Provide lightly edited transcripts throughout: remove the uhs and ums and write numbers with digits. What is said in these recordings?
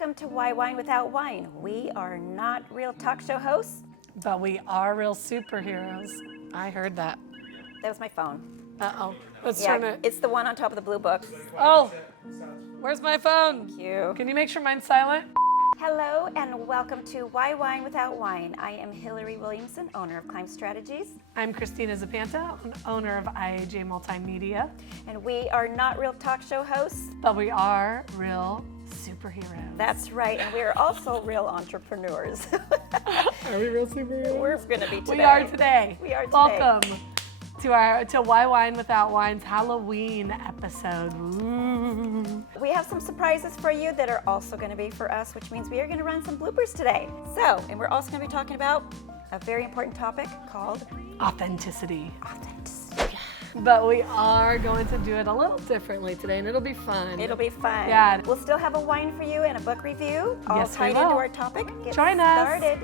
welcome to Why Wine Without Wine. We are not real talk show hosts. But we are real superheroes. I heard that. That was my phone. Uh-oh. Let's turn it. It's the one on top of the blue book. Oh, where's my phone? Thank you. Can you make sure mine's silent? Hello and welcome to Why Wine Without Wine. I am Hilary Williamson, owner of Climb Strategies. I'm Christina Zapanta, owner of IAJ Multimedia. And we are not real talk show hosts. But we are real superheroes. That's right, and we are also real entrepreneurs. Are we real superheroes? We're going to be today. We are today. We are today. Welcome to Why Wine Without Wine's Halloween episode. Ooh. We have some surprises for you that are also going to be for us, which means we are going to run some bloopers today. So, and we're also going to be talking about a very important topic called Authenticity. authenticity. But we are going to do it a little differently today, and it'll be fun. It'll be fun. Yeah. We'll still have a wine for you and a book review, all Yes, we tied will. into our topic. Get Join us. started.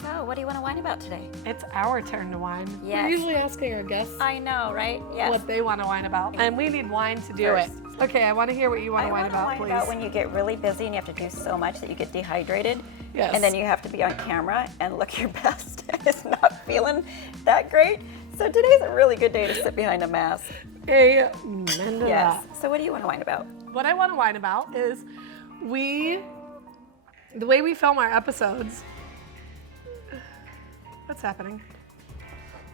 So, what do you want to wine about today? It's our turn to wine. Yes. We're usually asking our guests I know, right? Yes. what they want to wine about, and we need wine to do First. it. Okay, I want to hear what you want to wine about, please. about when you get really busy and you have to do so much that you get dehydrated. Yes. And then you have to be on camera and look your best and it's not feeling that great. So today's a really good day to sit behind a mask. Amen to Yes. that. So what do you want to wine about? What I want to wine about is the way we film our episodes. What's happening?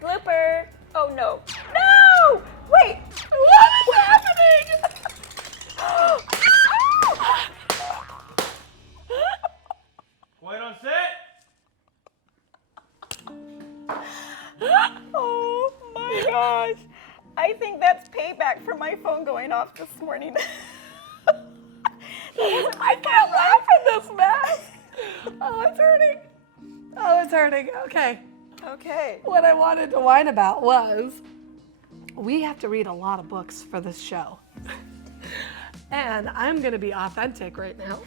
Blooper. Oh no. No! Wait! What is happening? Quiet on set. Oh my gosh. I think that's payback for my phone going off this morning. I can't laugh at this mess. Oh, it's hurting. Oh, it's hurting. Okay. Okay. What I wanted to whine about was we have to read a lot of books for this show. And I'm going to be authentic right now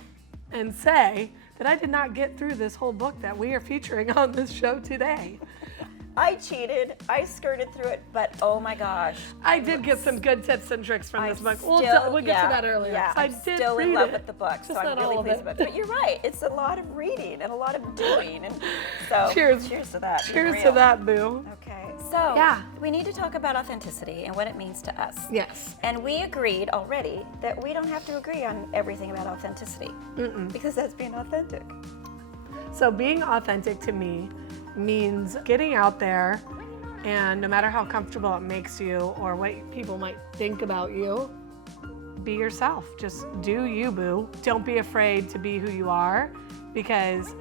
and say that I did not get through this whole book that we are featuring on this show today. I cheated. I skirted through it, but oh my gosh. I did get some good tips and tricks from this book. We'll get to that earlier. Yeah, I I'm did still in read love it, with the book, so just I'm not all really of pleased it. with it. But you're right, it's a lot of reading and a lot of doing, and so Cheers. Cheers to that. being Cheers to real. that, boo. Okay, so Yeah. we need to talk about authenticity and what it means to us. Yes. And we agreed already that we don't have to agree on everything about authenticity because that's being authentic. So being authentic to me means getting out there, and no matter how comfortable it makes you or what people might think about you, be yourself. Just do you, boo. Don't be afraid to be who you are, because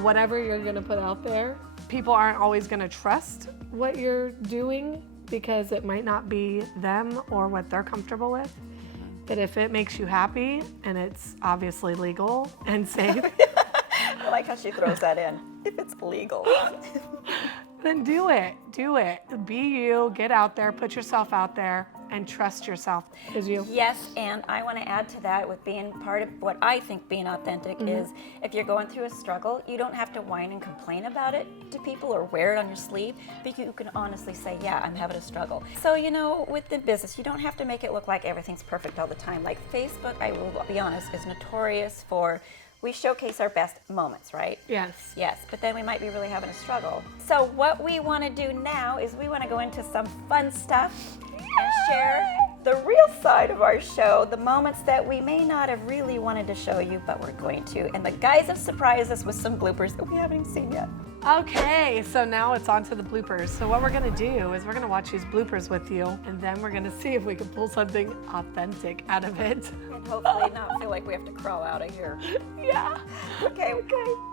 whatever you're gonna put out there, people aren't always gonna trust what you're doing because it might not be them or what they're comfortable with. But if it makes you happy and it's obviously legal and safe, I like how she throws that in. If it's legal. then do it. Do it. Be you. Get out there. Put yourself out there and trust yourself as you. Yes, and I want to add to that with being part of what I think being authentic is if you're going through a struggle, you don't have to whine and complain about it to people or wear it on your sleeve, but you can honestly say, yeah, I'm having a struggle. So, you know, with the business, you don't have to make it look like everything's perfect all the time. Like Facebook, I will be honest, is notorious for we showcase our best moments, right? Yes. Yes, but then we might be really having a struggle. So what we want to do now is we want to go into some fun stuff and share the real side of our show, the moments that we may not have really wanted to show you, but we're going to. And the guys have surprised us with some bloopers that we haven't even seen yet. Okay, so now it's on to the bloopers. So what we're gonna do is we're gonna watch these bloopers with you, and then we're gonna see if we can pull something authentic out of it. And hopefully not feel like we have to crawl out of here. Yeah. Okay,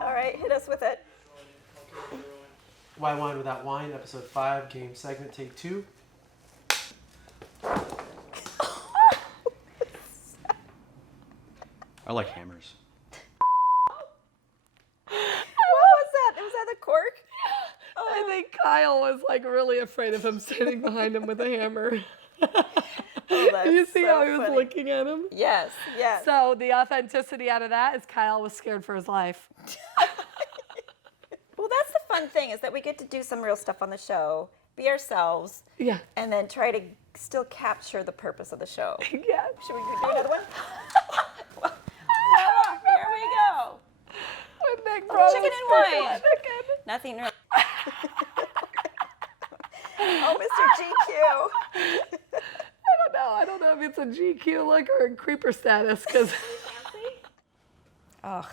all right, hit us with it. Why Wine Without Wine, episode 5, game segment, take 2. I like hammers. What was that? Was that the cork? I think Kyle was like really afraid of him standing behind him with a hammer. That's You see so how he was funny. looking at him? Yes, yes. So the authenticity out of that is Kyle was scared for his life. Well, that's the fun thing is that we get to do some real stuff on the show, be ourselves, Yeah. and then try to still capture the purpose of the show. Yeah. Should we do another one? Well, here we Chicken and wine. Nothing real. Oh, Mr. GQ. I don't know if it's a GQ look or a creeper status, because Oh,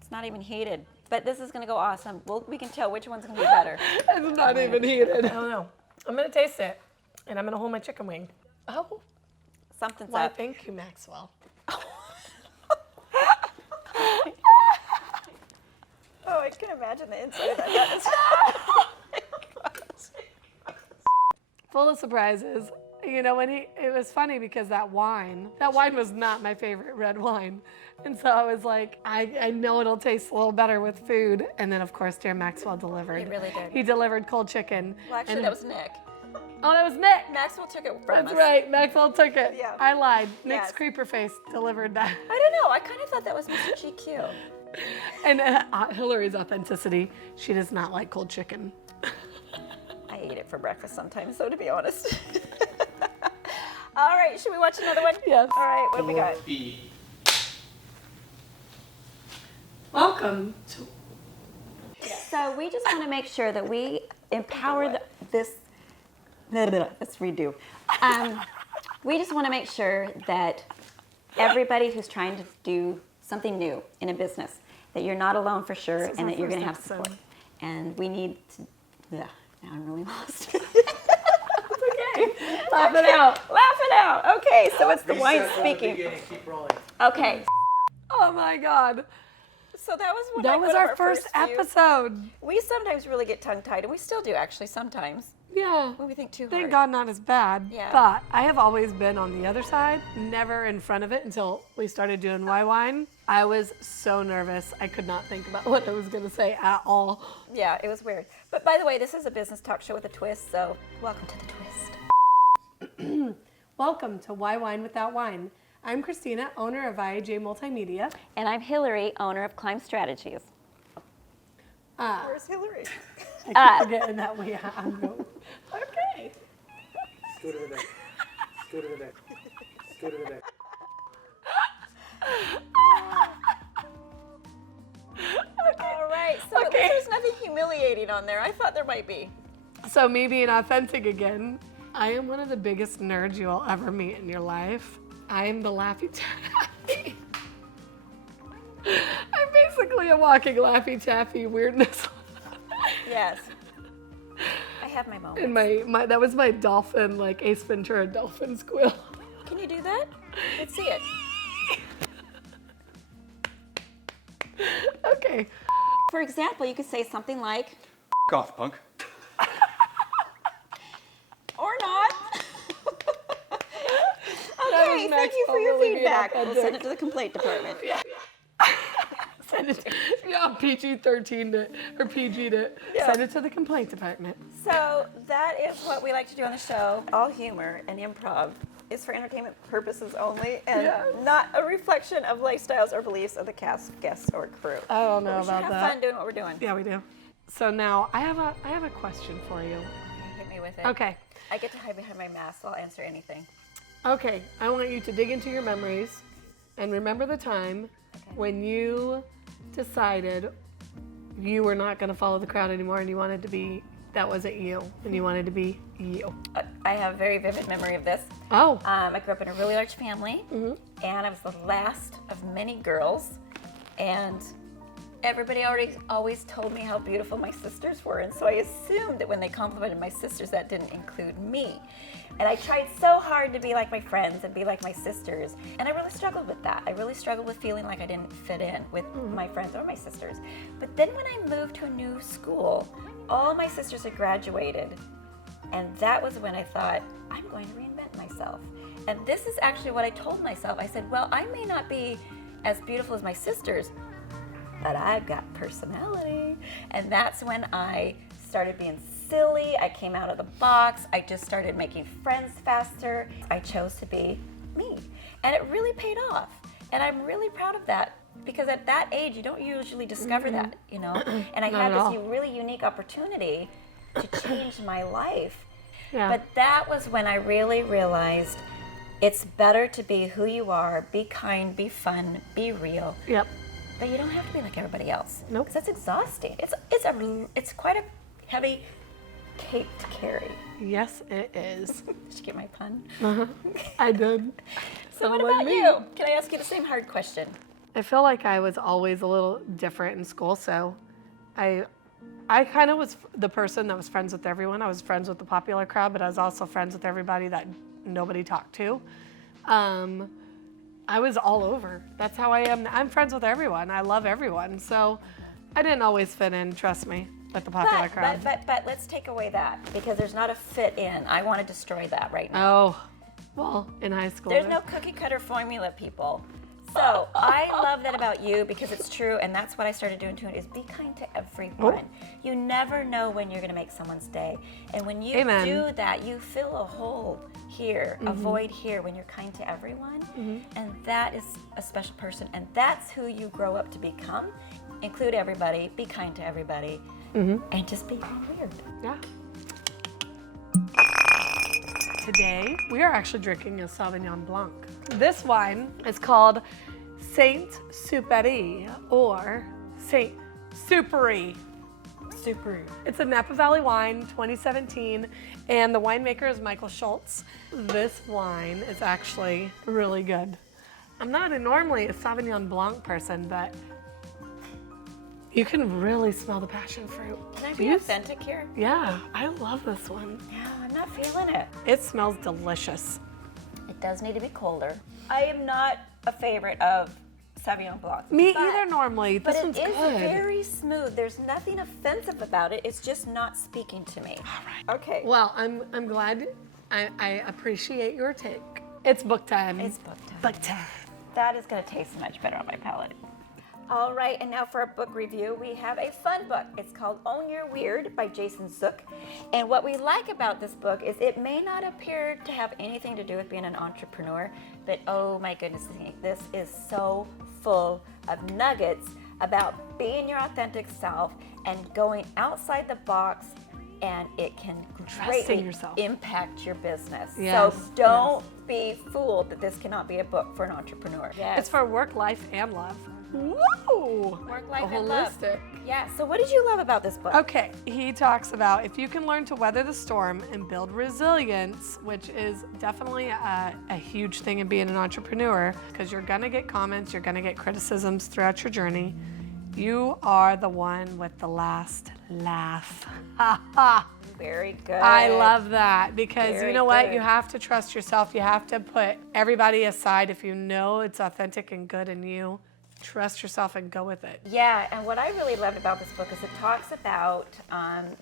it's not even heated. But this is going to go awesome. We can tell which one's going to be better. it's not even heated. I don't know. I'm going to taste it, and I'm going to hold my chicken wing. Oh, Something's why, up. thank you, Maxwell. Oh, I can imagine the inside of that. Full of surprises. You know, it was funny because that wine was not my favorite red wine. And so I was like, I know it'll taste a little better with food. And then, of course, dear Maxwell delivered. He really did. He delivered cold chicken. Well, actually, that was Nick. Oh, that was Nick. Maxwell took it from That's us. right. Maxwell took it. Yeah. I lied. Nick's Yes. creeper face delivered that. I don't know. I kind of thought that was Mr. GQ. And Hilary's authenticity, she does not like cold chicken. I eat it for breakfast sometimes, so to be honest. All right, should we watch another one? Yes. All right, what do we got? B. Welcome to So we just want to make sure that we empower this. Let's redo. We just want to make sure that everybody who's trying to do something new in a business, that you're not alone for sure, This is and our that you're going to first have support. episode. And we need to. Yeah, now I'm really lost. Laugh it out. Laugh it out. Okay, so it's the wine Reset from the speaking. beginning. Keep rolling. Okay, Oh my God. so that was one. That was one of our first few. episode. We sometimes really get tongue-tied, and we still do actually sometimes Yeah. when we think too Thank hard. God not as bad. Yeah. But I have always been on the other side, never in front of it until we started doing Wine. I was so nervous. I could not think about what I was going to say at all. Yeah, it was weird. But by the way, this is a business talk show with a twist, so welcome to the twist. Welcome to Why Wine Without Wine. I'm Christina, owner of IAJ Multimedia. And I'm Hillary, owner of Climb Strategies. Where's Hillary? I keep forgetting that we have. Okay. Go to the next. Go to the next. Go to the next. All right, so at Okay. least there's nothing humiliating on there. I thought there might be. So me being authentic again, I am one of the biggest nerds you will ever meet in your life. I am the Laffy Taffy. I'm basically a walking Laffy Taffy weirdness. Yes. I have my moment. And my that was my dolphin, like Ace Ventura dolphin squeal. Can you do that? Let's see it. Okay. For example, you could say something like, F off, punk. or not. That was Okay, thank you for Maxwell your really being feedback. We'll authentic. send it to the complaint department. Send it to, yeah, PG-13 to, or PG to, send it to the complaint department. So that is what we like to do on the show. All humor and improv is for entertainment purposes only, and Yes. not a reflection of lifestyles or beliefs of the cast, guests, or crew. I don't know But we should about have that. fun doing what we're doing. Yeah, we do. So now I have a question for you. Hit me with it. Okay. I get to hide behind my mask, so I'll answer anything. Okay, I want you to dig into your memories and remember the time when you decided you were not going to follow the crowd anymore and you wanted to be, that wasn't you, and you wanted to be you. I have a very vivid memory of this. Oh, I grew up in a really large family, and I was the last of many girls, and everybody always told me how beautiful my sisters were, and so I assumed that when they complimented my sisters, that didn't include me. And I tried so hard to be like my friends and be like my sisters, and I really struggled with that. I really struggled with feeling like I didn't fit in with my friends or my sisters. But then when I moved to a new school, all my sisters had graduated, and that was when I thought, I'm going to reinvent myself. And this is actually what I told myself. I said, well, I may not be as beautiful as my sisters, but I've got personality. And that's when I started being silly. I came out of the box. I just started making friends faster. I chose to be me. And it really paid off. And I'm really proud of that, because at that age, you don't usually discover that, you know? And I Not had at all. this really unique opportunity to change my life. yeah. But that was when I really realized it's better to be who you are, be kind, be fun, be real, Yep. But you don't have to be like everybody else. Nope. Because that's exhausting. It's quite a heavy cape to carry. Yes, it is. Did you get my pun? I did. So what Sound like about me. you? Can I ask you the same hard question? I feel like I was always a little different in school, so I kind of was the person that was friends with everyone. I was friends with the popular crowd, but I was also friends with everybody that nobody talked to. I was all over. That's how I am. I'm friends with everyone. I love everyone. So I didn't always fit in, trust me, with the popular crowd. But let's take away that because there's not a fit in. I want to destroy that right now. Oh, well, in high school. There's no cookie cutter formula, people. So I love that about you because it's true, and that's what I started doing too, is be kind to everyone. You never know when you're going to make someone's day. And when you Amen. do that, you fill a hole here, a void here when you're kind to everyone. And that is a special person, and that's who you grow up to become. Include everybody, be kind to everybody, and just be weird. Yeah. Today, we are actually drinking a Sauvignon Blanc. This wine is called Saint Supéry or Saint Supéry. It's a Napa Valley wine, 2017, and the winemaker is Michael Schultz. This wine is actually really good. I'm not normally a Sauvignon Blanc person, but you can really smell the passion fruit. Can I be authentic here? Yeah, I love this one. Yeah, I'm not feeling it. It smells delicious. It does need to be colder. I am not a favorite of Sauvignon Blanc. Me but- either normally. This But one's it is good. very smooth. There's nothing offensive about it. It's just not speaking to me. All right. Okay. Well, I'm glad. I appreciate your take. It's book time. It's book time. Book time. That is going to taste much better on my palate. All right, and now for a book review, we have a fun book. It's called Own Your Weird by Jason Zook. And what we like about this book is it may not appear to have anything to do with being an entrepreneur, but oh my goodness, this is so full of nuggets about being your authentic self and going outside the box, and it can Trusting greatly yourself. impact your business. Yes, So don't be fooled that this cannot be a book for an entrepreneur. Yes. It's for work, life, and love. Woo! Work, life, A and love. holistic. Yeah, so what did you love about this book? Okay, he talks about if you can learn to weather the storm and build resilience, which is definitely a huge thing in being an entrepreneur, because you're gonna get comments, you're gonna get criticisms throughout your journey. You are the one with the last laugh. Ha ha. Very good. I love that because Very you know what? good. You have to trust yourself. You have to put everybody aside. If you know it's authentic and good in you, trust yourself and go with it. Yeah, and what I really loved about this book is it talks about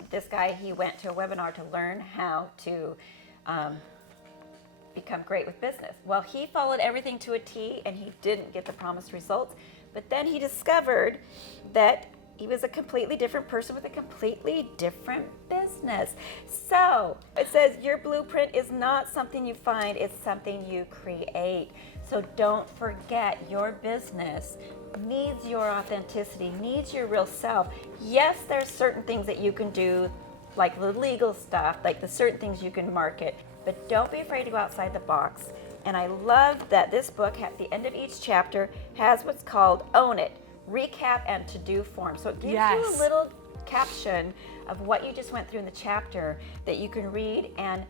this guy. He went to a webinar to learn how to become great with business. Well, he followed everything to a T, and he didn't get the promised results. But then he discovered that he was a completely different person with a completely different business. So it says your blueprint is not something you find, it's something you create. So don't forget, your business needs your authenticity, needs your real self. Yes, there's certain things that you can do, like the legal stuff, like the certain things you can market, but don't be afraid to go outside the box. And I love that this book, at the end of each chapter, has what's called Own It, recap, and to-do form. So it gives you a little caption of what you just went through in the chapter that you can read and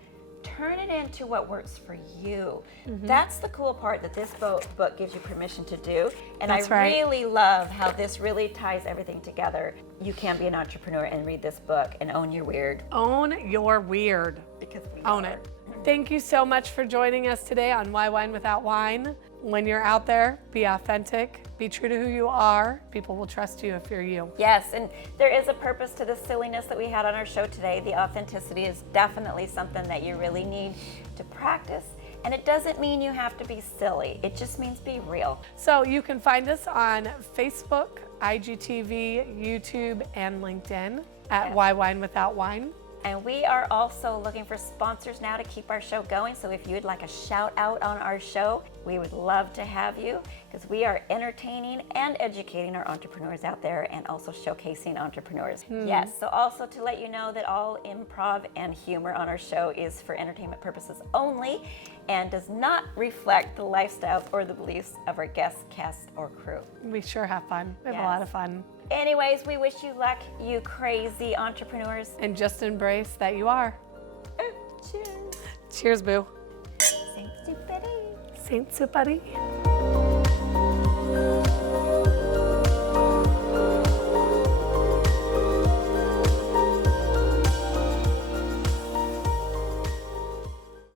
turn it into what works for you. That's the cool part that this book gives you permission to do. And That's I right. really love how this really ties everything together. You can be an entrepreneur and read this book and own your weird. Own your weird. Because we Own are. it. Thank you so much for joining us today on Why Wine Without Wine. When you're out there, be authentic, be true to who you are. People will trust you if you're you. Yes, and there is a purpose to the silliness that we had on our show today. The authenticity is definitely something that you really need to practice. And it doesn't mean you have to be silly. It just means be real. So you can find us on Facebook, IGTV, YouTube, and LinkedIn at Why Wine Without Wine. And we are also looking for sponsors now to keep our show going. So if you'd like a shout out on our show, we would love to have you because we are entertaining and educating our entrepreneurs out there and also showcasing entrepreneurs. Yes, so also to let you know that all improv and humor on our show is for entertainment purposes only. and does not reflect the lifestyles or the beliefs of our guests, cast, or crew. We sure have fun. We have a lot of fun. Anyways, we wish you luck, you crazy entrepreneurs. And just embrace that you are. Cheers. Cheers, boo. Saint Supéry. Saint Supéry.